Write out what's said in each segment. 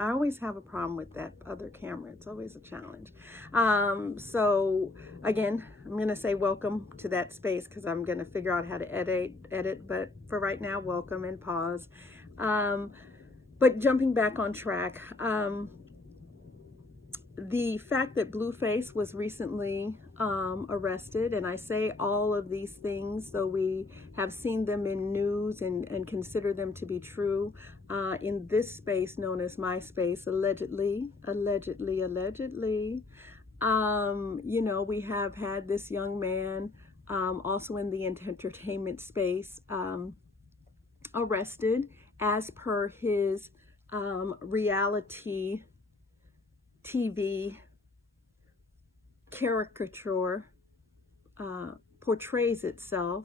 I always have a problem with that other camera. It's always a challenge. So again, I'm gonna say welcome to that space because I'm gonna figure out how to edit. But for right now, welcome and pause. Um, but jumping back on track, the fact that Blueface was recently arrested, and I say all of these things, though we have seen them in news and consider them to be true, in this space known as my space, allegedly, we have had this young man, also in the entertainment space, arrested as per his reality TV caricature portrays itself.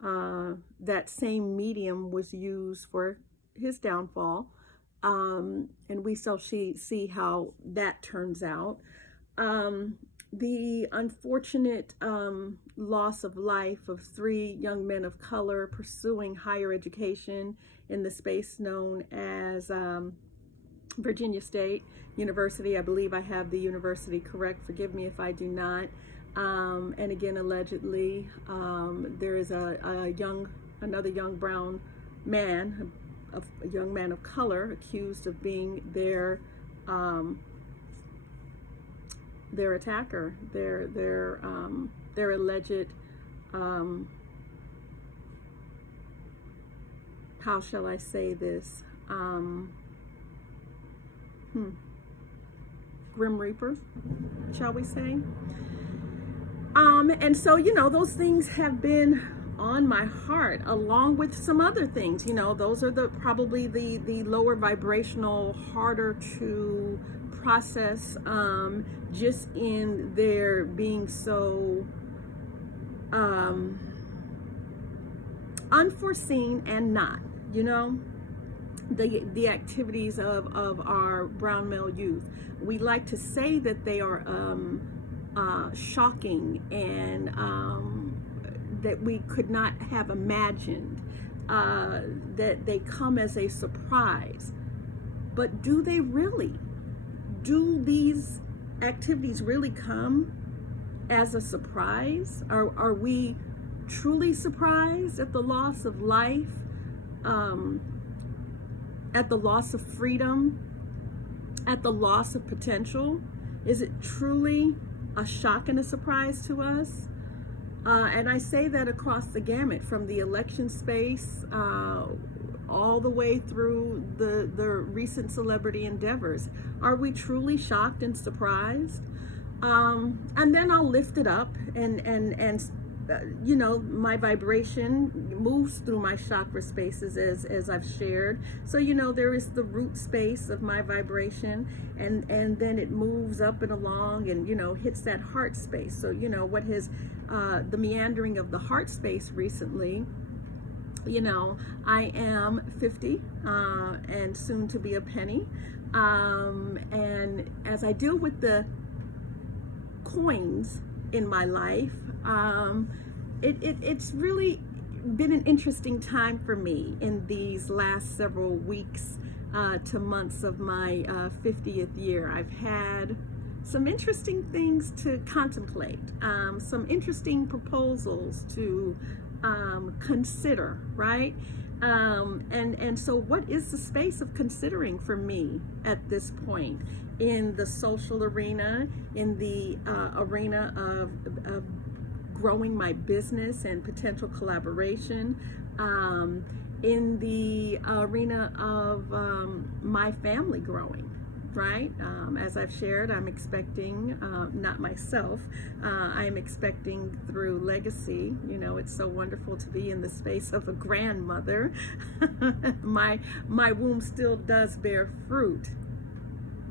That same medium was used for his downfall, and we shall see how that turns out. The unfortunate loss of life of 3 young men of color pursuing higher education in the space known as Virginia State University. I believe I have the university correct. Forgive me if I do not. And again, allegedly, there is another young brown man, a young man of color, accused of being their attacker, their alleged, how shall I say this? Grim Reaper, shall we say? And so, those things have been on my heart, along with some other things. Those are probably the lower vibrational, harder to process, just in their being so unforeseen and not, the activities of our brown male youth. We like to say that they are shocking and that we could not have imagined, that they come as a surprise. But do they really? Do these activities really come as a surprise? Are we truly surprised at the loss of life, at the loss of freedom, at the loss of potential? Is it truly a shock and a surprise to us? And I say that across the gamut, from the election space all the way through the recent celebrity endeavors. Are we truly shocked and surprised? And then I'll lift it up and my vibration moves through my chakra spaces as I've shared. So, there is the root space of my vibration, and then it moves up and along and, hits that heart space. So, what has the meandering of the heart space recently, I am 50 and soon to be a penny. And as I deal with the coins in my life, it's really been an interesting time for me in these last several weeks to months of my 50th year. I've had some interesting things to contemplate, some interesting proposals to consider, right? And so what is the space of considering for me at this point in the social arena, in the arena of growing my business and potential collaboration, in the arena of my family growing, right? As I've shared, I'm expecting, not myself, I'm expecting through legacy. It's so wonderful to be in the space of a grandmother. My womb still does bear fruit,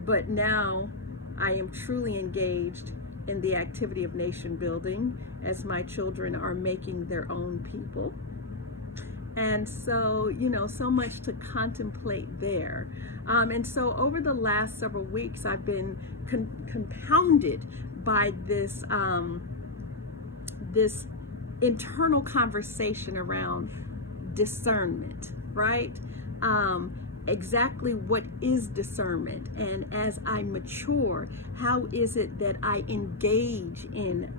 but now I am truly engaged in the activity of nation building as my children are making their own people. And so, so much to contemplate there. And so over the last several weeks, I've been compounded by this this internal conversation around discernment, right? exactly what is discernment, and as I mature, how is it that I engage in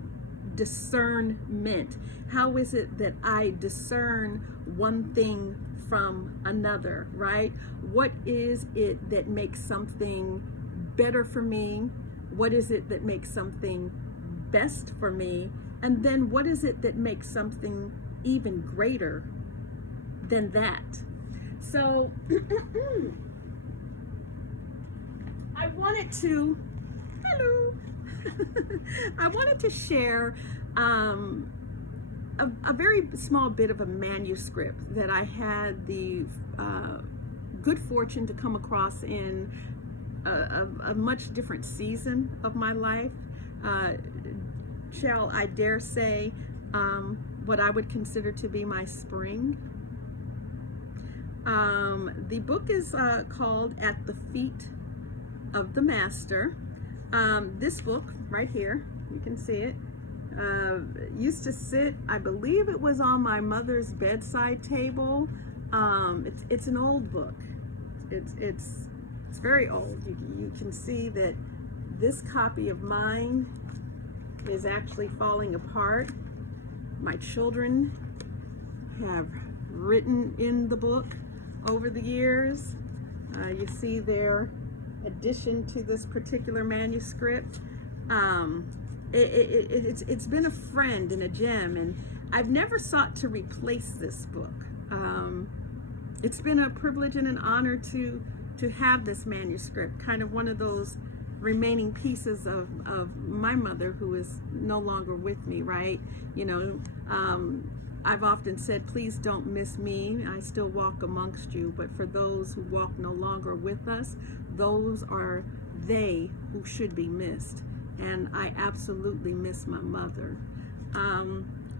discernment? How is it that I discern one thing from another, right? What is it that makes something better for me? What is it that makes something best for me? And then what is it that makes something even greater than that? So I wanted to, hello, I wanted to share a very small bit of a manuscript that I had the good fortune to come across in a much different season of my life. Shall I dare say what I would consider to be my spring. The book is called At the Feet of the Master. This book right here, you can see it, used to sit, I believe it was on my mother's bedside table. It's an old book. It's very old. You can see that this copy of mine is actually falling apart. My children have written in the book over the years. You see their addition to this particular manuscript. It's been a friend and a gem, and I've never sought to replace this book. It's been a privilege and an honor to have this manuscript, kind of one of those remaining pieces of my mother, who is no longer with me, right? You know, I've often said, please don't miss me. I still walk amongst you, but for those who walk no longer with us, those are they who should be missed. And I absolutely miss my mother.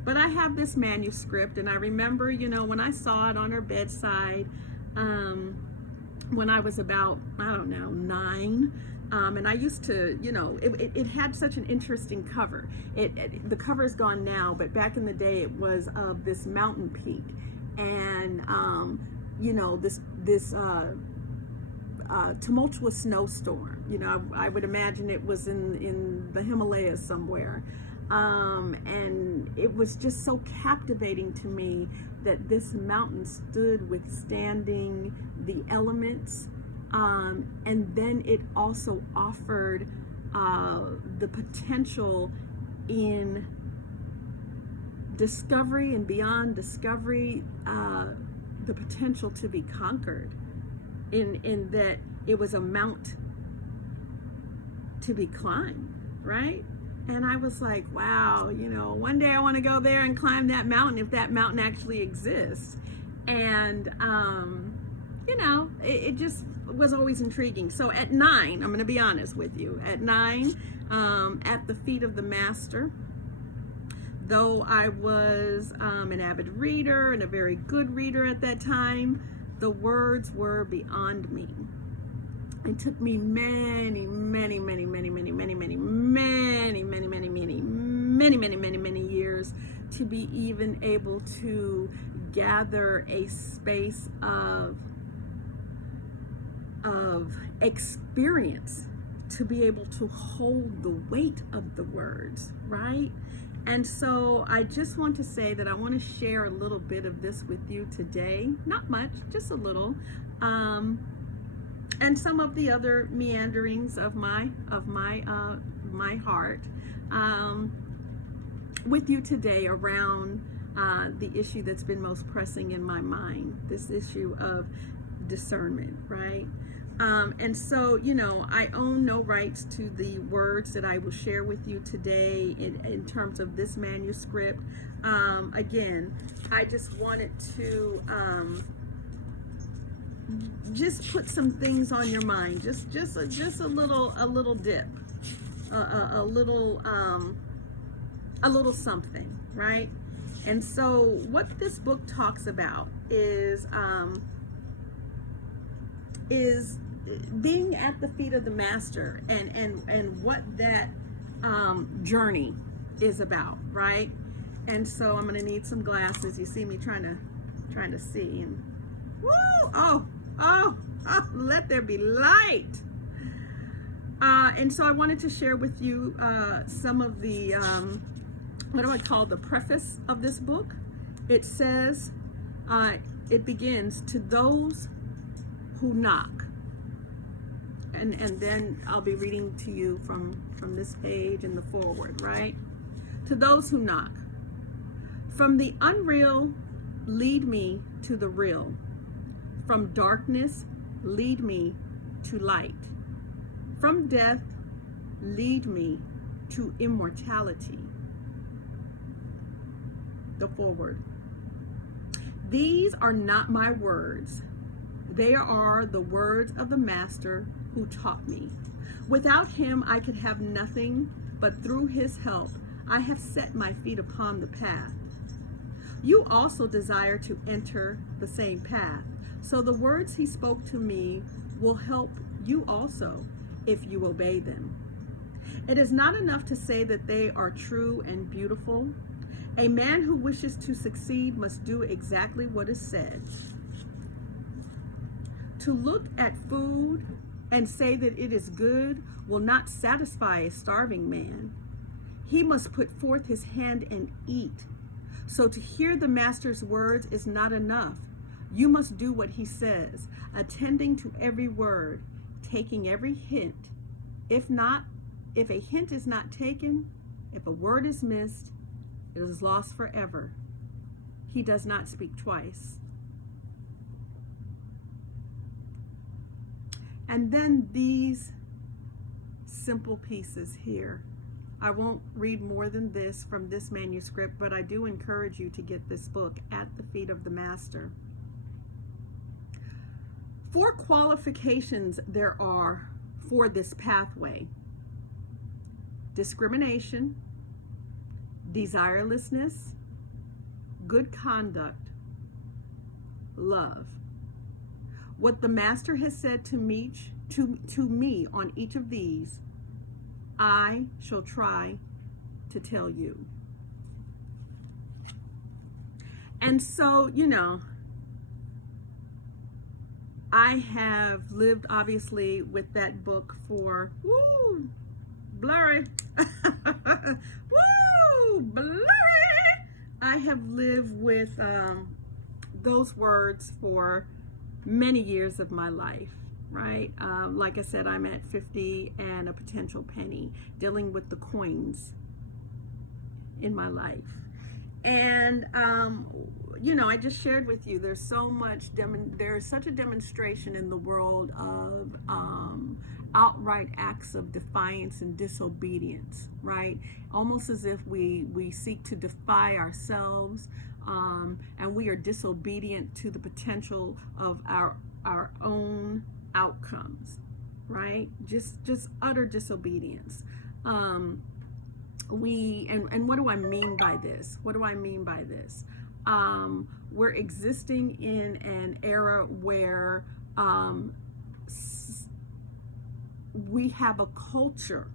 But I have this manuscript, and I remember, you know, when I saw it on her bedside, when I was about, I don't know, 9. And I used to, you know, it had such an interesting cover. The cover's gone now, but back in the day it was of this mountain peak, and you know, this tumultuous snowstorm. You know, I would imagine it was in the Himalayas somewhere, and it was just so captivating to me that this mountain stood withstanding the elements. And then it also offered the potential in discovery and beyond discovery, the potential to be conquered, in that it was a mount to be climbed, right? And I was like, wow, you know, one day I want to go there and climb that mountain, if that mountain actually exists. And you know, it just was always intriguing. So at 9, I'm going to be honest with you, at 9, At the Feet of the Master, though I was an avid reader and a very good reader at that time, the words were beyond me. It took me many years to be even able to gather a space of experience to be able to hold the weight of the words, right? And so I just want to say that I want to share a little bit of this with you today. Not much, just a little. And some of the other meanderings of my heart with you today around the issue that's been most pressing in my mind, this issue of discernment, right? And so, you know, I own no rights to the words that I will share with you today in terms of this manuscript. Again, I just wanted to just put some things on your mind, just a little dip, a little something, right? And so what this book talks about is being at the feet of the master, and what that journey is about, right? And so I'm gonna need some glasses. You see me trying to see, and woo, oh, Let there be light. And so I wanted to share with you some of the, what do I call the preface of this book? It says, it begins, to those who knock. And then I'll be reading to you from this page in the foreword, right? To those who knock. From the unreal, lead me to the real. From darkness, lead me to light. From death, lead me to immortality. The foreword. These are not my words. They are the words of the Master who taught me. Without him, I could have nothing, but through his help, I have set my feet upon the path. You also desire to enter the same path, so the words he spoke to me will help you also if you obey them. It is not enough to say that they are true and beautiful. A man who wishes to succeed must do exactly what is said. To look at food and say that it is good will not satisfy a starving man. He must put forth his hand and eat. So to hear the Master's words is not enough. You must do what he says, attending to every word, taking every hint. If a hint is not taken, if a word is missed, it is lost forever. He does not speak twice. And then these simple pieces here. I won't read more than this from this manuscript, but I do encourage you to get this book, At the Feet of the Master. 4 qualifications there are for this pathway: discrimination, desirelessness, good conduct, love. What the Master has said to me on each of these, I shall try to tell you. And so, I have lived obviously with that book for, blurry. Blurry. I have lived with those words for many years of my life, right? Like I said, I'm at 50 and a potential penny, dealing with the coins in my life. And, I just shared with you, there's such a demonstration in the world of outright acts of defiance and disobedience, right? Almost as if we seek to defy ourselves, and we are disobedient to the potential of our own outcomes, right? Just utter disobedience. And what do I mean by this? We're existing in an era where we have a culture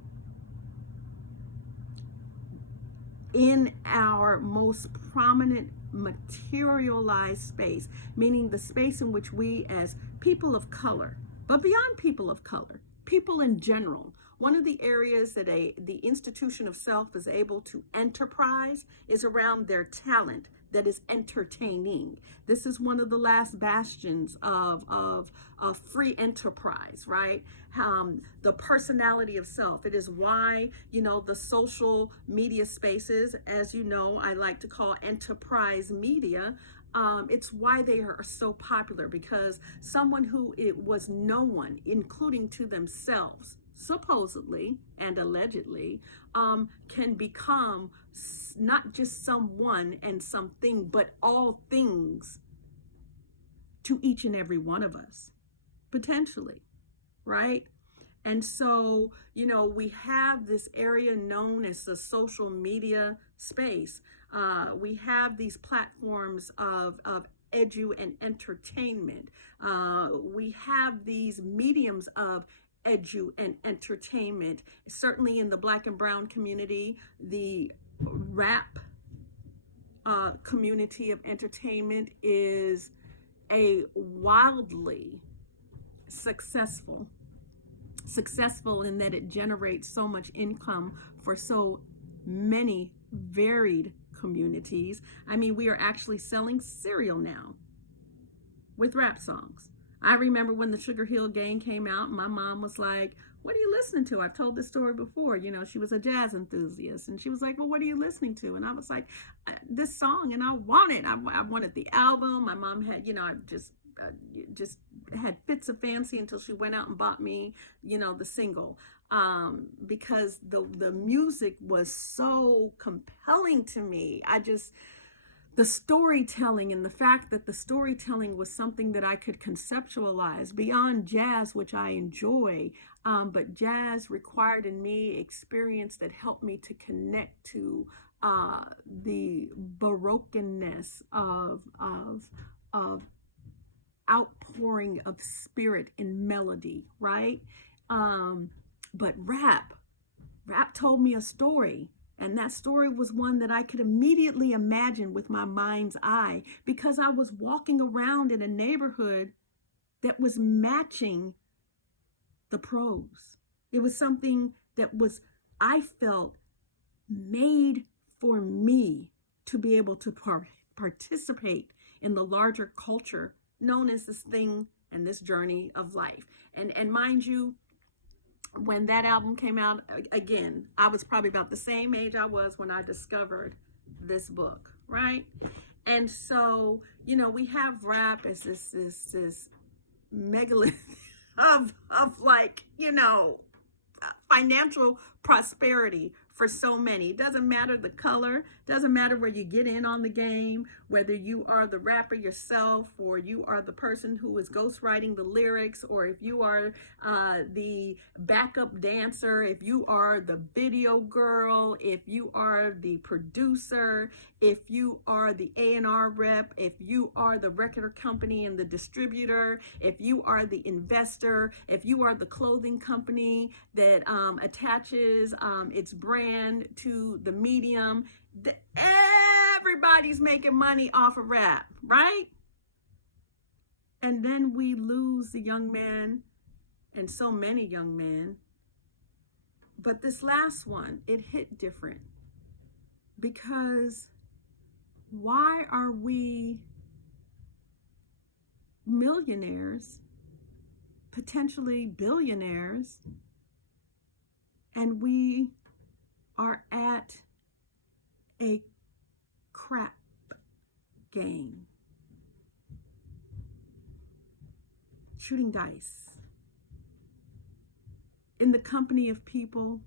in our most prominent materialized space, meaning the space in which we as people of color, but beyond people of color, people in general, one of the areas that the institution of self is able to enterprise is around their talent that is entertaining. This is one of the last bastions of free enterprise, right? The personality of self. It is why, the social media spaces, as you know, I like to call enterprise media, it's why they are so popular, because someone who it was no one, including to themselves, supposedly and allegedly, can become not just someone and something, but all things to each and every one of us, potentially, right? And so, we have this area known as the social media space. We have these platforms of edu and entertainment. We have these mediums of edu and entertainment. Certainly in the Black and brown community, the rap community of entertainment is a wildly successful. Successful in that it generates so much income for so many varied communities. I mean, we are actually selling cereal now with rap songs. I remember when the Sugar Hill Gang came out, my mom was like, "What are you listening to?" I've told this story before. You know, she was a jazz enthusiast, and she was like, "Well, what are you listening to?" And I was like, "This song," and I wanted. I wanted the album. My mom had, you know, I just had fits of fancy until she went out and bought me, you know, the single, because the music was so compelling to me. The storytelling, and the fact that the storytelling was something that I could conceptualize beyond jazz, which I enjoy, but jazz required in me experience that helped me to connect to the baroqueness of outpouring of spirit in melody, right? But rap told me a story. And that story was one that I could immediately imagine with my mind's eye, because I was walking around in a neighborhood that was matching the prose. It was something that was, I felt, made for me to be able to participate in the larger culture known as this thing and this journey of life. And mind you, when that album came out, again, I was probably about the same age I was when I discovered this book, right? And so, you know, we have rap as this megalith of like, you know, financial prosperity for so many. It doesn't matter the color, doesn't matter where you get in on the game, whether you are the rapper yourself, or you are the person who is ghostwriting the lyrics, or if you are the backup dancer, if you are the video girl, if you are the producer, if you are the A&R rep, if you are the record company and the distributor, if you are the investor, if you are the clothing company that attaches its brand to the medium, everybody's making money off of rap, right? And then we lose the young man, and so many young men. But this last one, it hit different, because why are we millionaires, potentially billionaires, and we are at a crap game, shooting dice in the company of people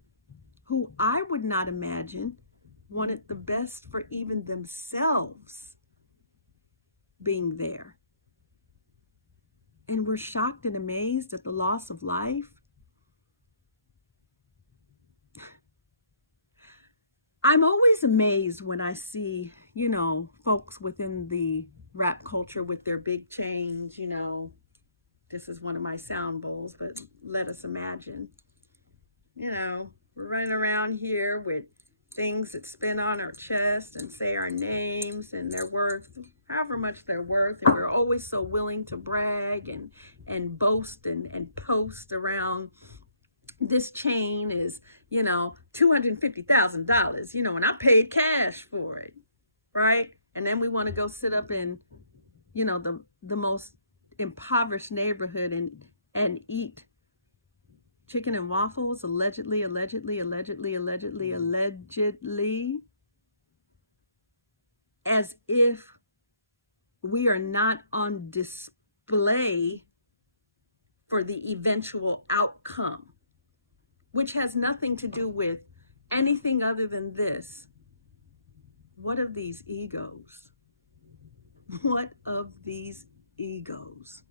who I would not imagine wanted the best for even themselves being there? And we're shocked and amazed at the loss of life. I'm always amazed when I see, you know, folks within the rap culture with their big chains, you know. This is one of my sound bowls, but let us imagine, you know, we're running around here with things that spin on our chest and say our names, and they're worth however much they're worth, and we're always so willing to brag and boast and post around. This chain is, you know, $250,000, you know, and I paid cash for it, right? And then we want to go sit up in, you know, the most impoverished neighborhood and eat chicken and waffles, allegedly, as if we are not on display for the eventual outcome, which has nothing to do with anything other than this. What of these egos? What of these egos?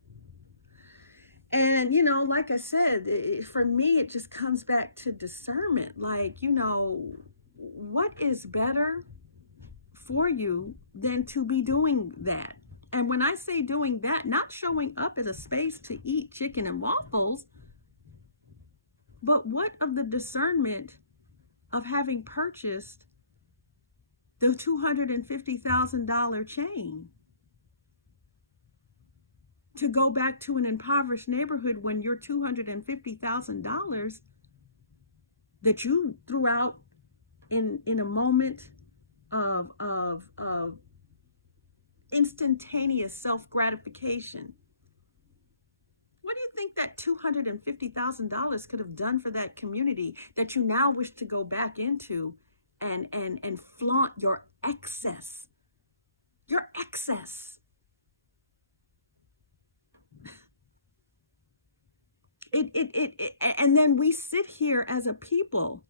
And, you know, like I said, for me, it just comes back to discernment. Like, you know, what is better for you than to be doing that? And when I say doing that, not showing up at a space to eat chicken and waffles, but what of the discernment of having purchased the $250,000 chain? to go back to an impoverished neighborhood when your $250,000 that you threw out in a moment of instantaneous self-gratification. What do you think that $250,000 could have done for that community that you now wish to go back into and flaunt your excess? Your excess. And then we sit here as a people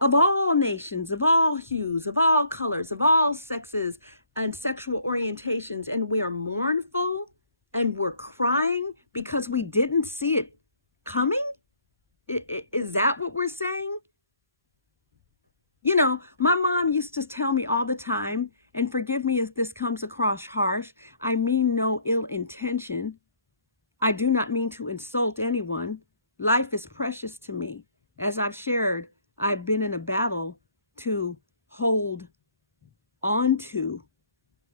of all nations, of all hues, of all colors, of all sexes and sexual orientations, and we are mournful and we're crying because we didn't see it coming? Is that what we're saying? You know, my mom used to tell me all the time, and forgive me if this comes across harsh, I mean no ill intention. I do not mean to insult anyone. Life is precious to me. As I've shared, I've been in a battle to hold on to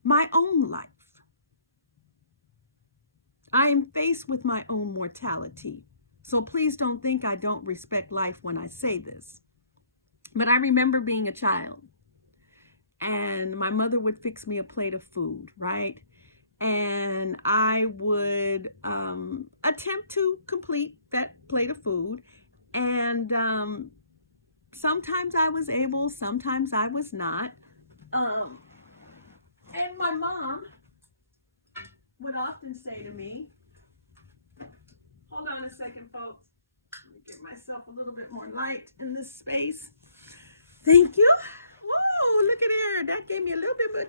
my own life. I am faced with my own mortality. So please don't think I don't respect life when I say this. But I remember being a child, and my mother would fix me a plate of food, right? And I would attempt to complete that plate of food. And sometimes I was able, sometimes I was not. And my mom would often say to me, hold on a second, folks. Let me give myself a little bit more light in this space. Thank you. Whoa, look at here. That gave me a little bit more.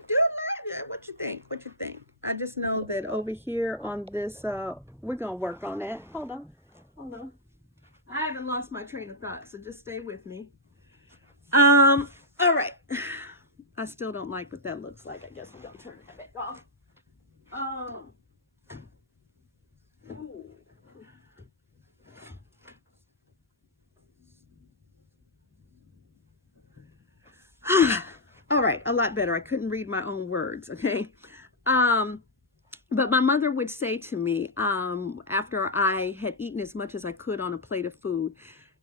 What you think? What you think? I just know that over here on this, we're going to work on that. Hold on. Hold on. I haven't lost my train of thought, so just stay with me. All right. I still don't like what that looks like. I guess we're going to turn that back off. Ooh. All right, a lot better. I couldn't read my own words, okay? But my mother would say to me, after I had eaten as much as I could on a plate of food,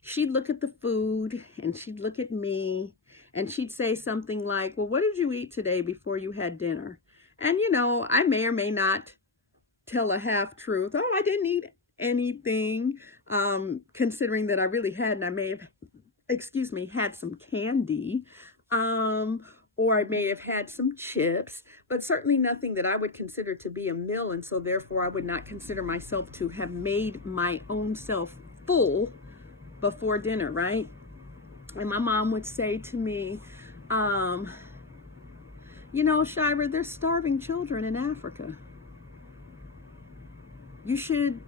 she'd look at the food and she'd look at me and she'd say something like, well, what did you eat today before you had dinner? And, you know, I may or may not tell a half truth. Oh, I didn't eat anything, considering that I really hadn't. I may have, had some candy. Or I may have had some chips, but certainly nothing that I would consider to be a meal. And so therefore I would not consider myself to have made my own self full before dinner, right? And my mom would say to me, you know, Shira, there's starving children in Africa. You should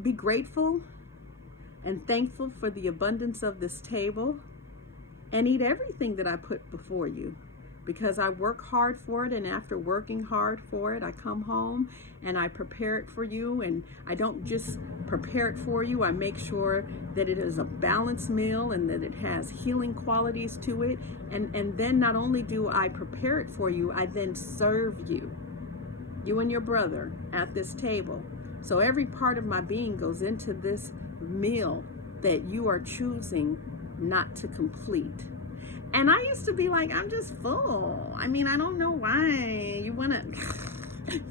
be grateful and thankful for the abundance of this table, and eat everything that I put before you, because I work hard for it, and after working hard for it, I come home and I prepare it for you. And I don't just prepare it for you, I make sure that it is a balanced meal and that it has healing qualities to it. And then not only do I prepare it for you, I then serve you and your brother at this table. So every part of my being goes into this meal that you are choosing not to complete. And I used to be like, I'm just full. I mean, I don't know why you want to,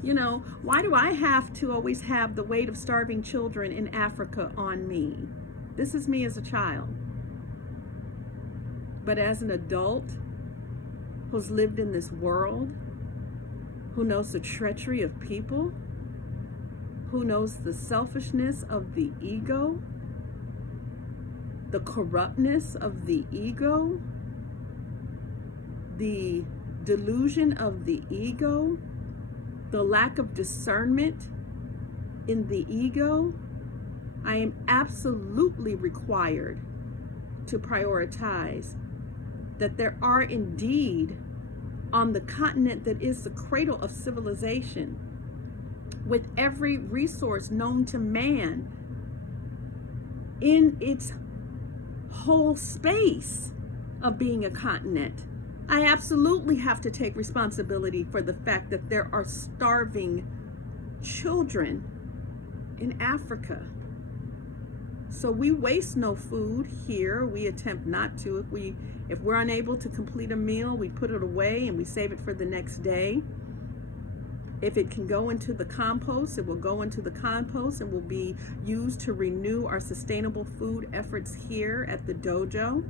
you know, why do I have to always have the weight of starving children in Africa on me? This is me as a child. But as an adult who's lived in this world, who knows the treachery of people, who knows the selfishness of the ego, the corruptness of the ego, the delusion of the ego, the lack of discernment in the ego, I am absolutely required to prioritize that there are indeed on the continent that is the cradle of civilization, with every resource known to man in its whole space of being a continent, I absolutely have to take responsibility for the fact that there are starving children in Africa. So we waste no food here. We attempt not to. If we're unable to complete a meal, we put it away and we save it for the next day. If it can go into the compost, it will go into the compost and will be used to renew our sustainable food efforts here at the dojo.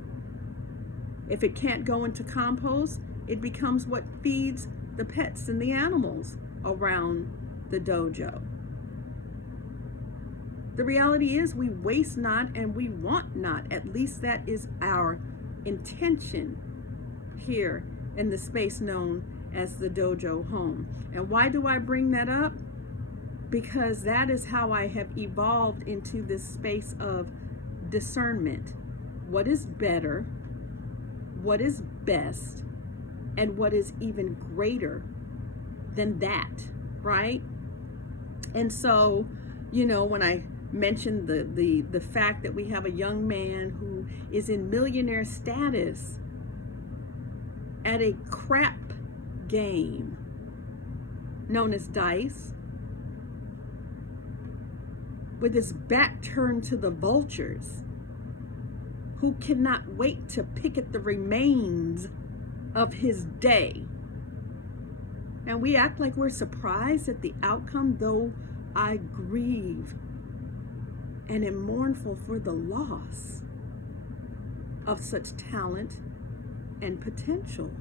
If it can't go into compost, it becomes what feeds the pets and the animals around the dojo. The reality is we waste not and we want not. At least that is our intention here in the space known as the dojo home. And why do I bring that up? Because that is how I have evolved into this space of discernment. What is better? What is best? And what is even greater than that, right? And so, when I mentioned the fact that we have a young man who is in millionaire status at a crap game known as dice, with his back turned to the vultures, who cannot wait to pick at the remains of his day. And we act like we're surprised at the outcome, though I grieve and am mournful for the loss of such talent and potential.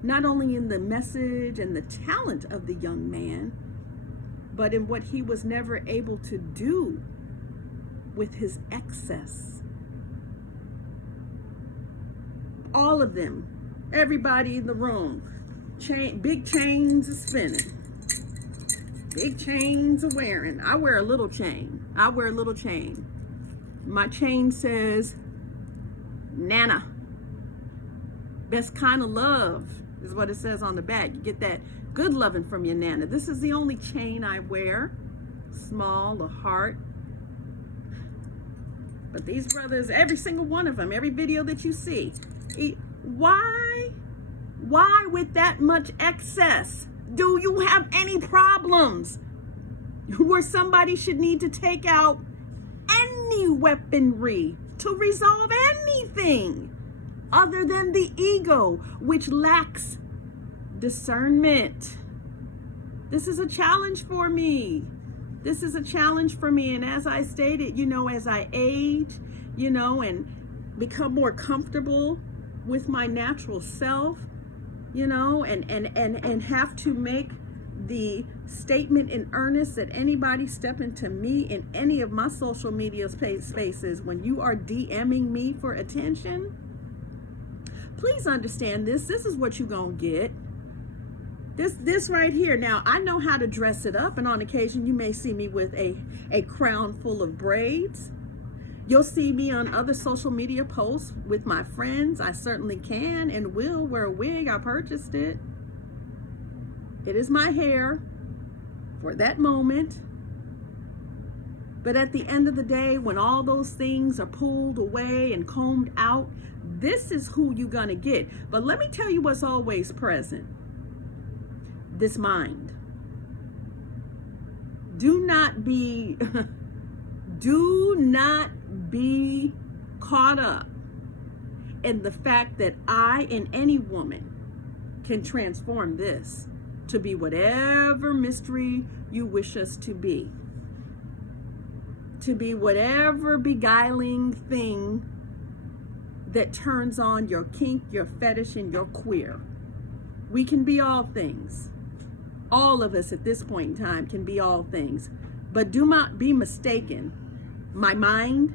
Not only in the message and the talent of the young man, but in what he was never able to do with his excess. All of them, everybody in the room, big chains are spinning. Big chains are wearing. I wear a little chain. My chain says, Nana. Best kind of love is what it says on the back. You get that good loving from your Nana. This is the only chain I wear. Small, a heart. But these brothers, every single one of them, every video that you see, why with that much excess? Do you have any problems where somebody should need to take out any weaponry to resolve anything other than the ego, which lacks discernment? This is a challenge for me. And as I stated, as I age, and become more comfortable with my natural self, and have to make the statement in earnest that anybody stepping to me in any of my social media spaces, when you are DMing me for attention, please understand this is what you're gonna get. This right here. Now, I know how to dress it up, and on occasion you may see me with a crown full of braids. You'll see me on other social media posts with my friends. I certainly can and will wear a wig. I purchased it. It is my hair for that moment. But at the end of the day, when all those things are pulled away and combed out, this is who you're going to get. But let me tell you what's always present. This mind. Do not be caught up in the fact that I and any woman can transform this to be whatever mystery you wish us to be whatever beguiling thing that turns on your kink, your fetish, and your queer. We can be all things. All of us at this point in time can be all things. But do not be mistaken. My mind,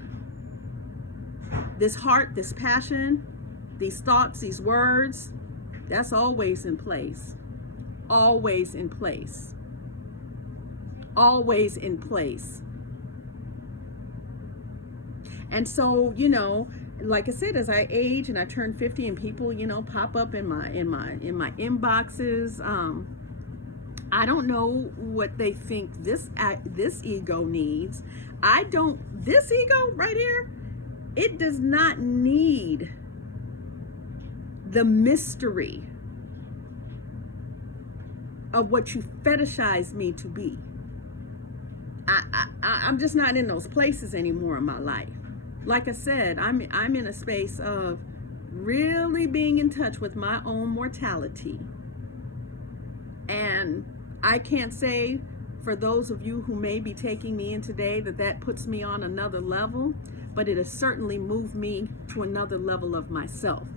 this heart, this passion, these thoughts, these words, that's always in place. Always in place. Always in place. And so, like I said, as I age and I turn 50 and people, pop up in my inboxes, I don't know what they think this ego needs. This ego right here, it does not need the mystery of what you fetishize me to be. I'm just not in those places anymore in my life. Like I said, I'm in a space of really being in touch with my own mortality. And I can't say for those of you who may be taking me in today that puts me on another level, but it has certainly moved me to another level of myself.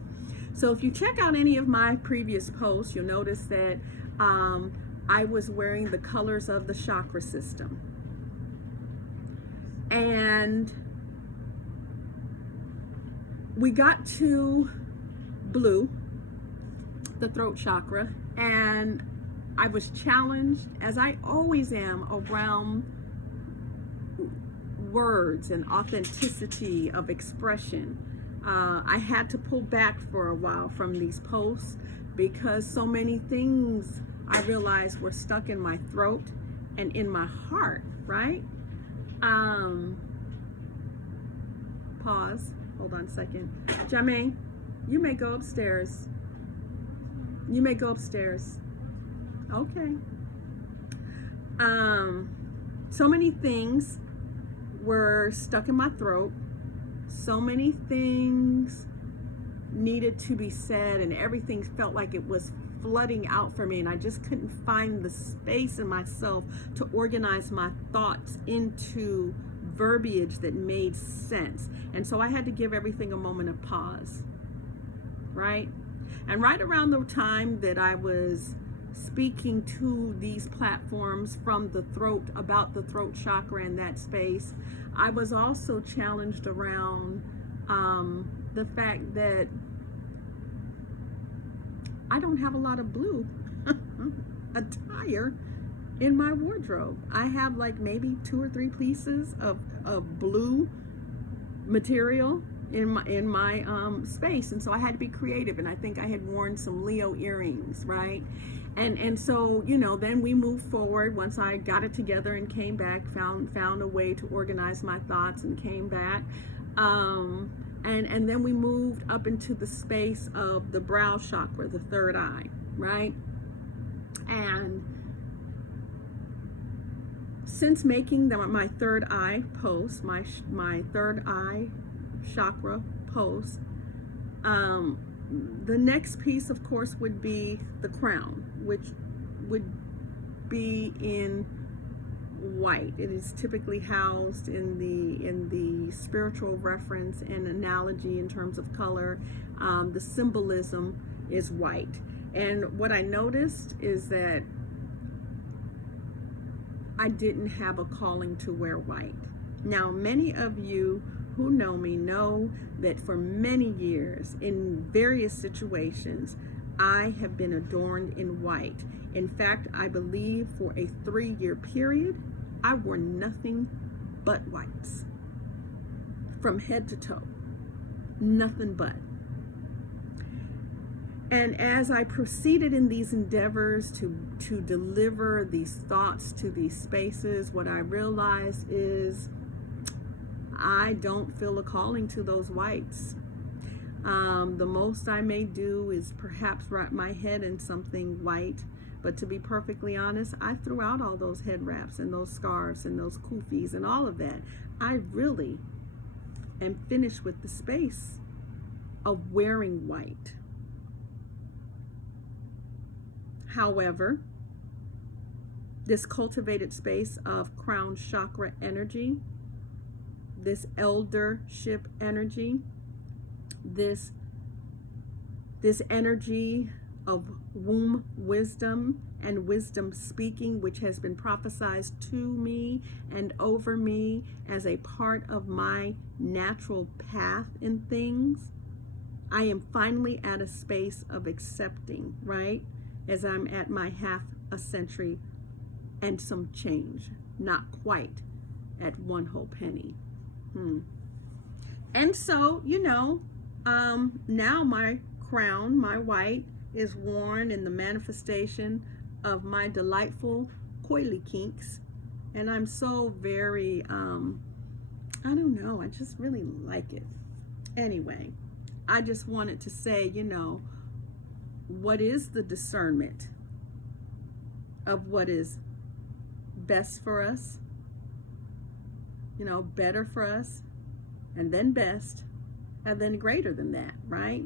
So if you check out any of my previous posts, you'll notice that I was wearing the colors of the chakra system. And we got to blue, the throat chakra, and I was challenged, as I always am, around words and authenticity of expression. I had to pull back for a while from these posts because so many things I realized were stuck in my throat and in my heart, right? Pause. Hold on a second. Jermaine, you may go upstairs. You may go upstairs. Okay. So many things were stuck in my throat. So many things needed to be said, and everything felt like it was flooding out for me, and I just couldn't find the space in myself to organize my thoughts into verbiage that made sense. And so I had to give everything a moment of pause, right? And right around the time that I was speaking to these platforms from the throat, about the throat chakra and that space, I was also challenged around the fact that I don't have a lot of blue attire in my wardrobe. I have like maybe 2 or 3 pieces of blue material in my space, and so I had to be creative. And I think I had worn some Leo earrings, right? And so, you know, then we moved forward. Once I got it together and came back, found a way to organize my thoughts and came back. And then we moved up into the space of the brow chakra, the third eye, right? And since making my third eye post, my third eye chakra post, the next piece, of course, would be the crown, which would be in white. It is typically housed in the spiritual reference and analogy in terms of color. The symbolism is white. And what I noticed is that I didn't have a calling to wear white. Now, many of you who know me know that for many years, in various situations, I have been adorned in white. In fact, I believe for a 3-year period, I wore nothing but whites. From head to toe. Nothing but. And as I proceeded in these endeavors to deliver these thoughts to these spaces, what I realized is I don't feel a calling to those whites. The most I may do is perhaps wrap my head in something white. But to be perfectly honest, I threw out all those head wraps and those scarves and those kufis and all of that. I really am finished with the space of wearing white. However, this cultivated space of crown chakra energy, this eldership energy, this energy of womb wisdom and wisdom speaking, which has been prophesied to me and over me as a part of my natural path in things, I am finally at a space of accepting, right? As I'm at my half a century and some change, not quite at 1 whole penny. And so, you know, now my crown, my white, is worn in the manifestation of my delightful coily kinks. And I'm so very, I don't know, I just really like it. Anyway, I just wanted to say, you know, what is the discernment of what is best for us, better for us, and then best, and then greater than that, right?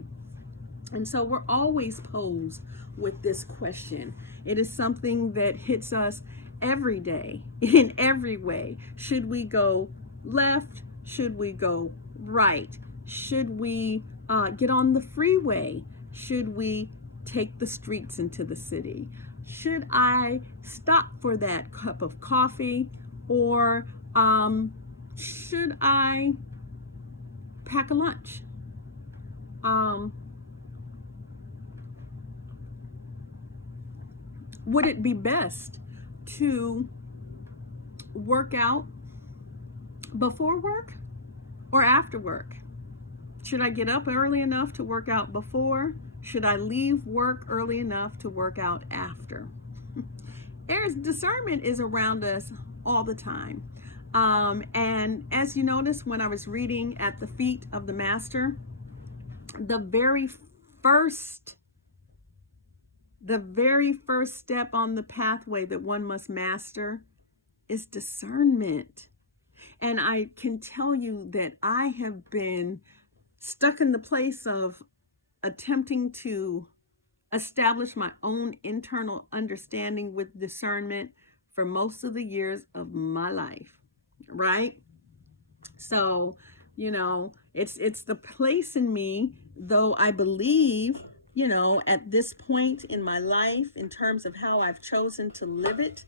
And so we're always posed with this question. It is something that hits us every day in every way. Should we go left? Should we go right? Should we get on the freeway? Should we take the streets into the city? Should I stop for that cup of coffee? Or should I pack a lunch? Would it be best to work out before work or after work? Should I get up early enough to work out before? Should I leave work early enough to work out after? Discernment is around us all the time. And as you notice, when I was reading At the Feet of the Master, the very first step on the pathway that one must master is discernment. And I can tell you that I have been stuck in the place of attempting to establish my own internal understanding with discernment for most of the years of my life, right? So, it's the place in me, though I believe, at this point in my life, in terms of how I've chosen to live it,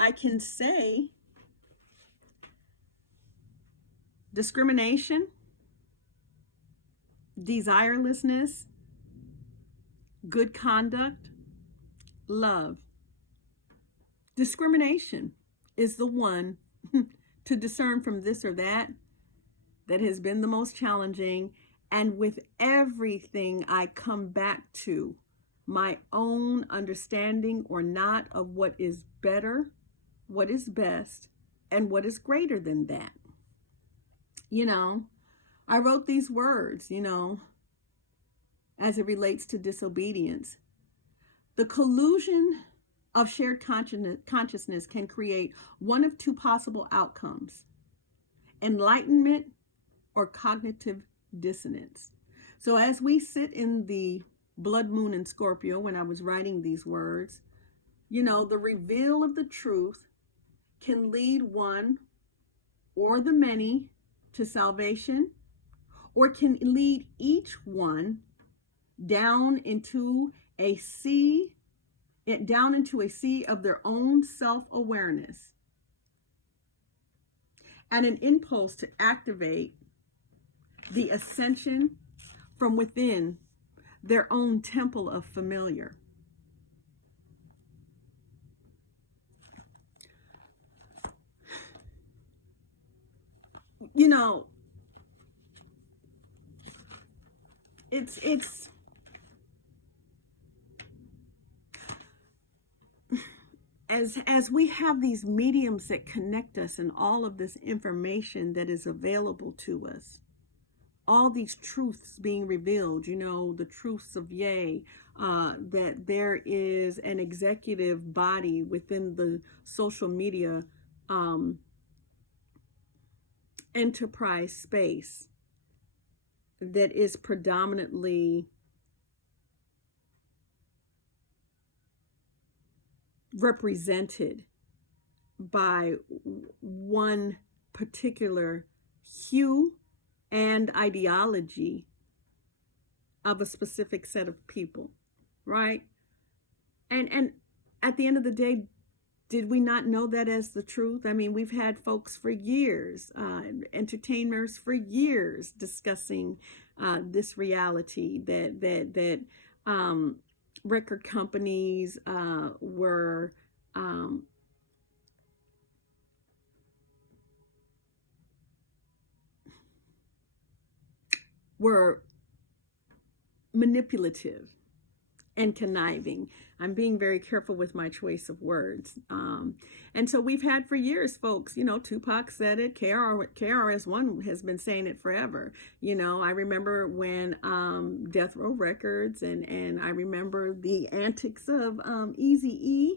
I can say discrimination, desirelessness, good conduct, love. Discrimination is the one to discern from this or that has been the most challenging. And with everything, I come back to my own understanding or not of what is better, what is best, and what is greater than that. I wrote these words, as it relates to disobedience. The collusion of shared consciousness can create one of two possible outcomes: enlightenment or cognitive dissonance. So as we sit in the blood moon in Scorpio, when I was writing these words, the reveal of the truth can lead one or the many to salvation, or can lead each one down into a sea of their own self-awareness and an impulse to activate the ascension from within their own temple of familiar. It's as we have these mediums that connect us and all of this information that is available to us, all these truths being revealed, the truths of that there is an executive body within the social media enterprise space that is predominantly represented by one particular hue and ideology of a specific set of people, right? And at the end of the day, did we not know that as the truth? I mean, we've had folks for years, entertainers for years, discussing this reality that record companies were manipulative and conniving. I'm being very careful with my choice of words. And so we've had for years, folks, Tupac said it, KRS-One has been saying it forever. I remember when Death Row Records and I remember the antics of Eazy-E,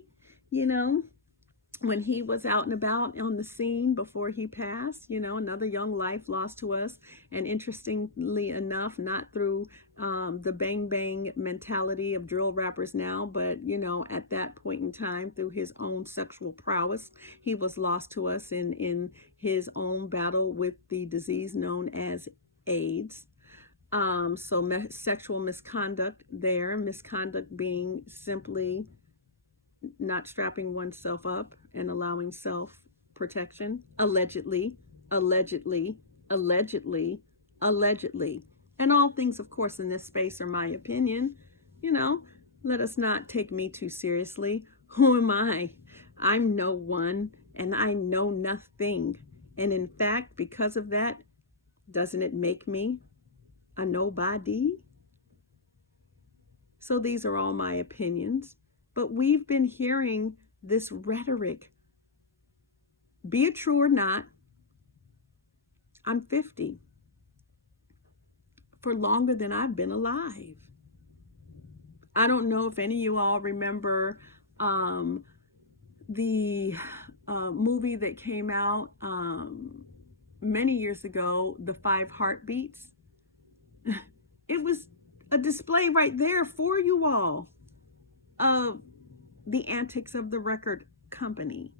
when he was out and about on the scene before he passed, another young life lost to us. And interestingly enough, not through the bang bang mentality of drill rappers now, but, at that point in time, through his own sexual prowess, he was lost to us in his own battle with the disease known as AIDS. Sexual misconduct there, misconduct being simply not strapping oneself up and allowing self-protection, allegedly. And all things, of course, in this space are my opinion. Let us not take me too seriously. Who am I? I'm no one, and I know nothing. And in fact, because of that, doesn't it make me a nobody? So these are all my opinions. But we've been hearing this rhetoric, be it true or not. I'm 50, for longer than I've been alive. I don't know if any of you all remember the movie that came out many years ago, The 5 Heartbeats. It was a display right there for you all of the antics of the record company.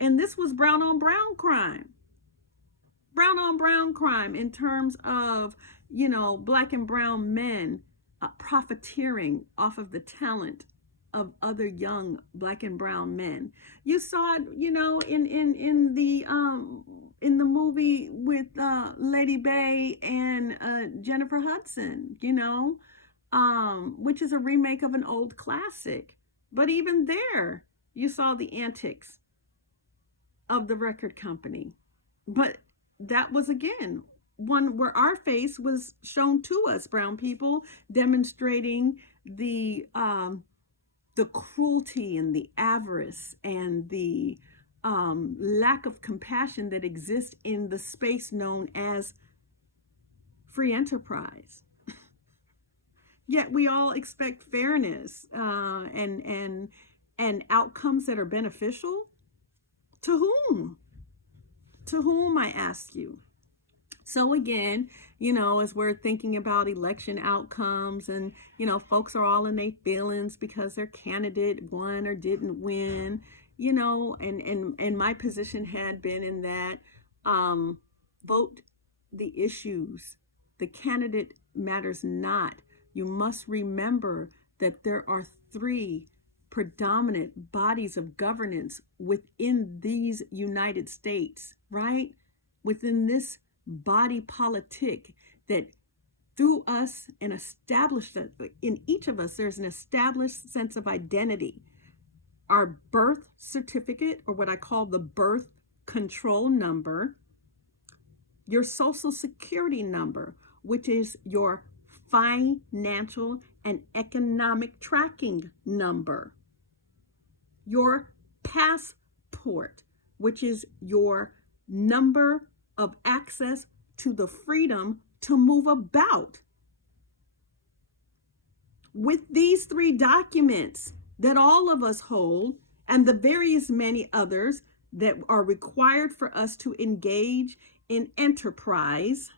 And this was brown on brown crime. Brown on brown crime in terms of, black and brown men profiteering off of the talent of other young black and brown men. You saw it, in the movie with Lady Bay and Jennifer Hudson, which is a remake of an old classic. But even there, you saw the antics of the record company. But that was, again, one where our face was shown to us, brown people, demonstrating the cruelty and the avarice and the lack of compassion that exists in the space known as free enterprise. Yet we all expect fairness and outcomes that are beneficial. To whom? To whom, I ask you? So again, as we're thinking about election outcomes and, folks are all in their feelings because their candidate won or didn't win, and my position had been in that vote the issues. The candidate matters not. You must remember that there are 3 predominant bodies of governance within these United States, right? Within this body politic that through us and established in each of us, there's an established sense of identity. Our birth certificate, or what I call the birth control number, your social security number, which is your financial and economic tracking number, your passport, which is your number of access to the freedom to move about. With these 3 documents that all of us hold, and the various many others that are required for us to engage in enterprise,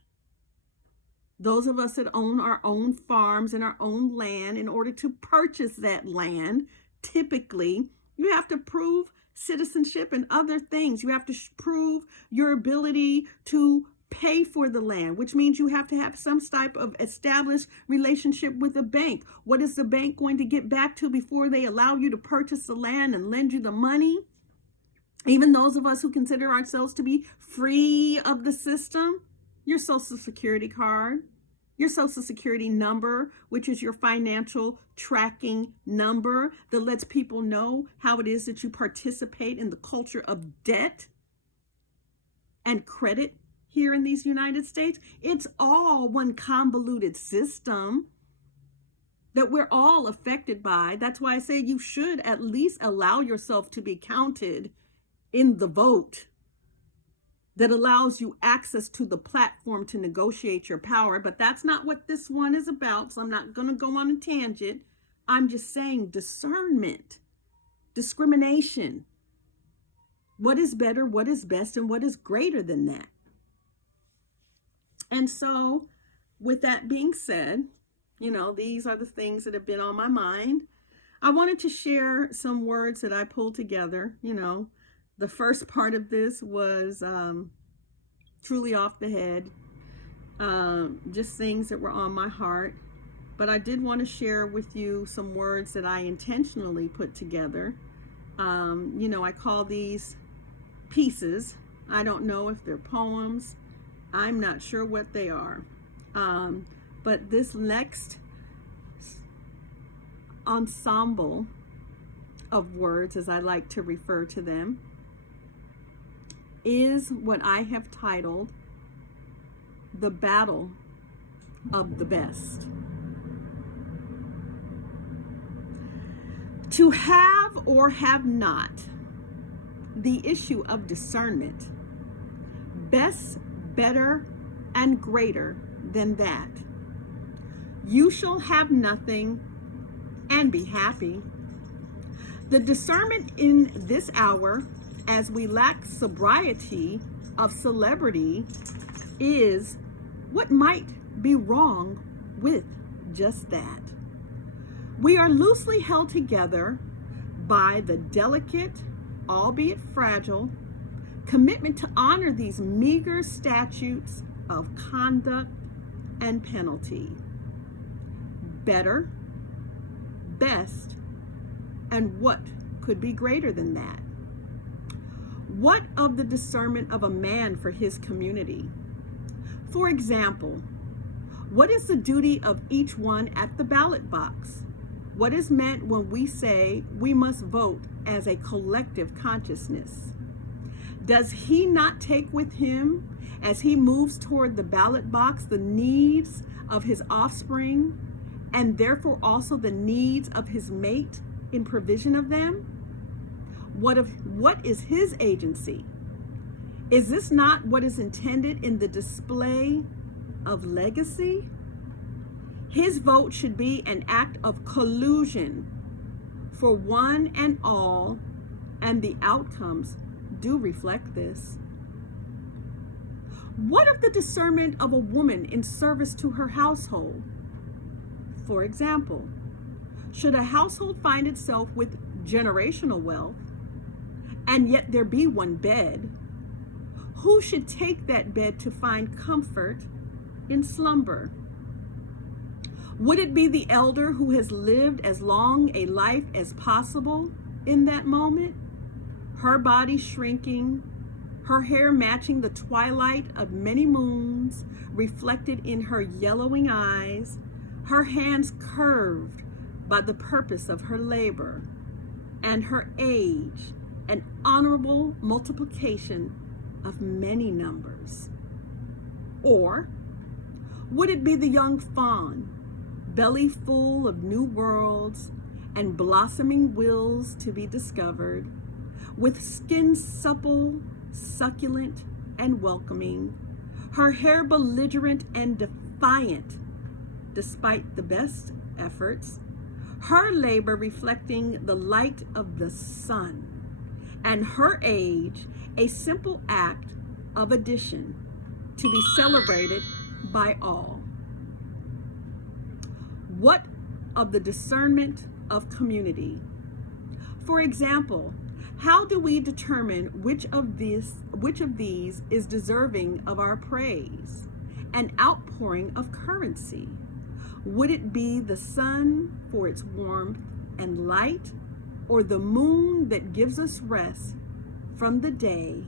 those of us that own our own farms and our own land, in order to purchase that land, typically you have to prove citizenship and other things. You have to prove your ability to pay for the land, which means you have to have some type of established relationship with a bank. What is the bank going to get back to before they allow you to purchase the land and lend you the money? Even those of us who consider ourselves to be free of the system, your social security card, your social security number, which is your financial tracking number that lets people know how it is that you participate in the culture of debt and credit here in these United States. It's all one convoluted system. that we're all affected by. That's why I say you should at least allow yourself to be counted in the vote that allows you access to the platform to negotiate your power. But that's not what this one is about, so I'm not going to go on a tangent. I'm just saying discernment, discrimination. What is better, what is best, and what is greater than that? And so, with that being said, these are the things that have been on my mind. I wanted to share some words that I pulled together. The first part of this was truly off the head, just things that were on my heart. But I did want to share with you some words that I intentionally put together. I call these pieces. I don't know if they're poems. I'm not sure what they are. But this next ensemble of words, as I like to refer to them, is what I have titled The Battle of the Best. To have or have not, the issue of discernment, best, better, and greater than that. You shall have nothing and be happy. The discernment in this hour, as we lack sobriety of celebrity, is what might be wrong with just that. We are loosely held together by the delicate, albeit fragile, commitment to honor these meager statutes of conduct and penalty. Better, best, and what could be greater than that? What of the discernment of a man for his community? For example, what is the duty of each one at the ballot box? What is meant when we say we must vote as a collective consciousness? Does he not take with him, as he moves toward the ballot box, the needs of his offspring, and therefore also the needs of his mate in provision of them? What is his agency? Is this not what is intended in the display of legacy? His vote should be an act of collusion for one and all, and the outcomes do reflect this. What of the discernment of a woman in service to her household? For example, should a household find itself with generational wealth, and yet there be one bed, who should take that bed to find comfort in slumber? Would it be the elder who has lived as long a life as possible in that moment? Her body shrinking, her hair matching the twilight of many moons reflected in her yellowing eyes, her hands curved by the purpose of her labor, and her age an honorable multiplication of many numbers? Or would it be the young fawn, belly full of new worlds and blossoming wills to be discovered, with skin supple, succulent, and welcoming, her hair belligerent and defiant despite the best efforts, her labor reflecting the light of the sun, and her age a simple act of addition to be celebrated by all? What of the discernment of community? For example, how do we determine which of these is deserving of our praise and outpouring of currency? Would it be the sun for its warmth and light, or the moon that gives us rest from the day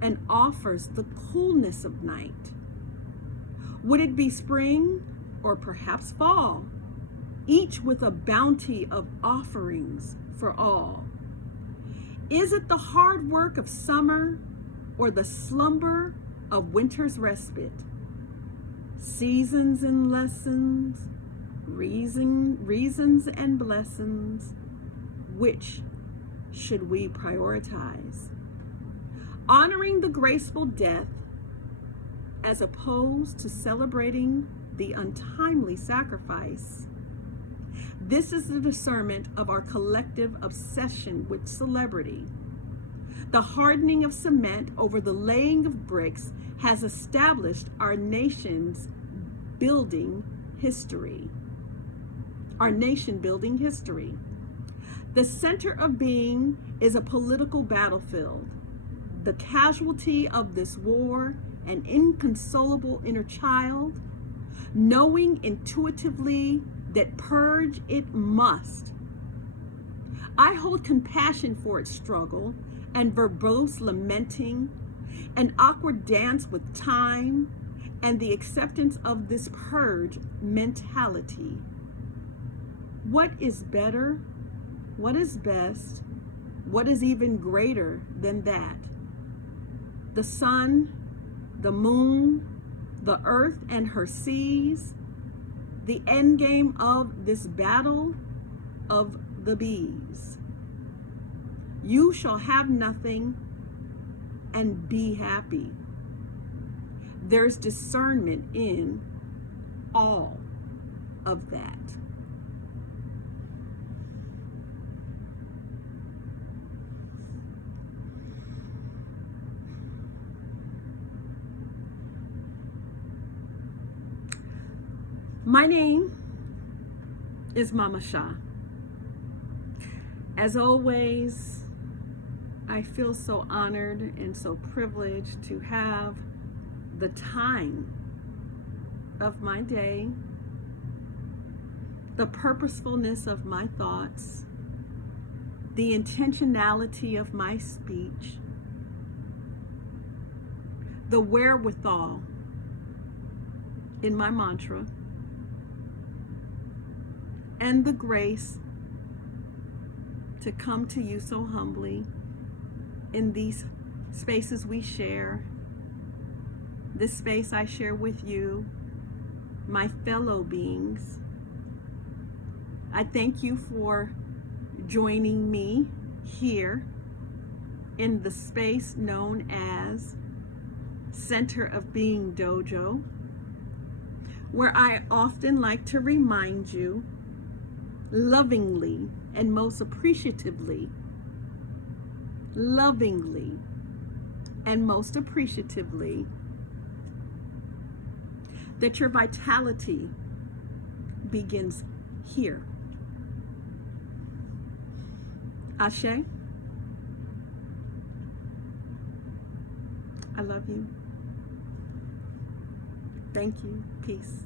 and offers the coolness of night? Would it be spring or perhaps fall, each with a bounty of offerings for all? Is it the hard work of summer or the slumber of winter's respite? Seasons and lessons, reasons and blessings. Which should we prioritize? Honoring the graceful death as opposed to celebrating the untimely sacrifice. This is the discernment of our collective obsession with celebrity. The hardening of cement over the laying of bricks has established our nation's building history. Our nation building history. The center of being is a political battlefield. The casualty of this war, an inconsolable inner child, knowing intuitively that purge it must. I hold compassion for its struggle and verbose lamenting, an awkward dance with time, and the acceptance of this purge mentality. What is better? What is best? What is even greater than that? The sun, the moon, the earth and her seas, the end game of this battle of the bees. You shall have nothing and be happy. There's discernment in all of that. My name is Mama Shah. As always, I feel so honored and so privileged to have the time of my day, the purposefulness of my thoughts, the intentionality of my speech, the wherewithal in my mantra, and the grace to come to you so humbly in these spaces we share, this space I share with you, my fellow beings. I thank you for joining me here in the space known as Center of Being Dojo, where I often like to remind you lovingly and most appreciatively, lovingly and most appreciatively, that your vitality begins here. Ashe, I love you. Thank you. Peace.